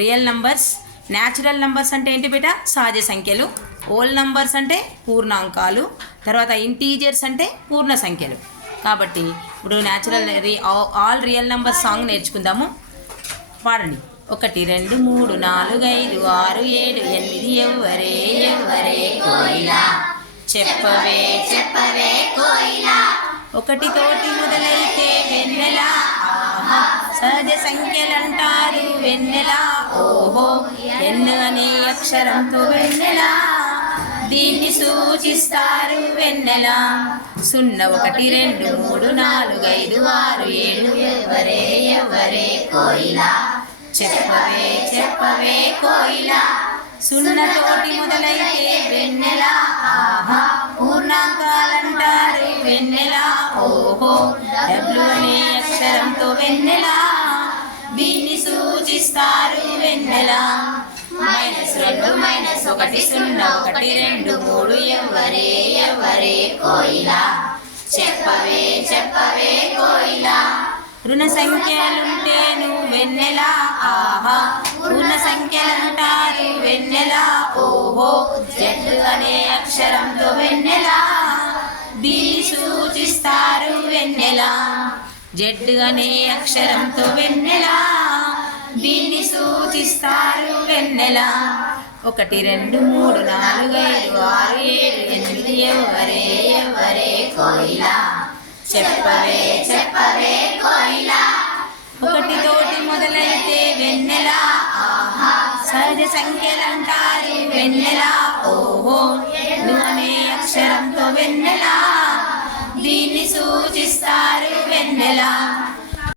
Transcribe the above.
Real numbers. Natural numbers అంటే ఏంటి బేట? సహజ సంఖ్యలు. ఓల్ నంబర్స్ అంటే పూర్ణాంకాలు. తర్వాత ఇంటీజర్స్ అంటే పూర్ణ సంఖ్యలు. కాబట్టి ఇప్పుడు natural all real numbers song నేర్చుకుందాము. పాడండి. 1 2 3 4 5 6 7 8 ఎవ్వరే ఎవ్వరే కోయిలా చెప్పవే చెప్పవే కోయిలా. 1 తోటి మొదలైతే వెన్నెల ఆహా సహజ సంఖ్యలంటారు వెన్నెల ఓహో. ఎన్ అనే అక్షరంతో వెన్నెల దీన్ని సూచిస్తారు వెన్నెల. 0 1 2 3 4 5 6 7 ఎవ్వరే ఎవ్వరే కోయిలా చెప్పవే చెప్పవే కోయిలా. 0 తోటి మొదలైతే వెన్నెల ఆహా పూర్ణాంకాలంటారు వెన్నెల ఓహో. డబ్ల్యూ అనే అక్షరంతో వెన్నెల దీన్ని సూచిస్తారు వెన్నెల. -2 -1 0 1 2 3 ఎవ్వరే ఎవ్వరే కోయిలా చెప్పవే చెప్పవే కోయిలా. రుణ సంఖ్యలుంటేను వెన్నెల ఆహా పూర్ణ సంఖ్యలంటారు వెన్నెల ఓహో. జడ్ అనే అక్షరంతో వెన్నెల దీన్ని సూచిస్తారు వెన్నెల. జడ్ అనే అక్షరంతో వెన్నెల దీన్ని సూచిస్తారు వెన్నెల. 1 2 3 4 5 6 7 8 ఎవ్వరే ఎవ్వరే కోయిలా చెప్పవే చెప్పవే కోయిలా. 1 తోటి మొదలైతే వెన్నెల ఆహా సహజ సంఖ్యలంటారు వెన్నెల ఓహో. ను అనే అక్షరంతో వెన్నెల దీన్ని సూచిస్తారు వెన్నెల.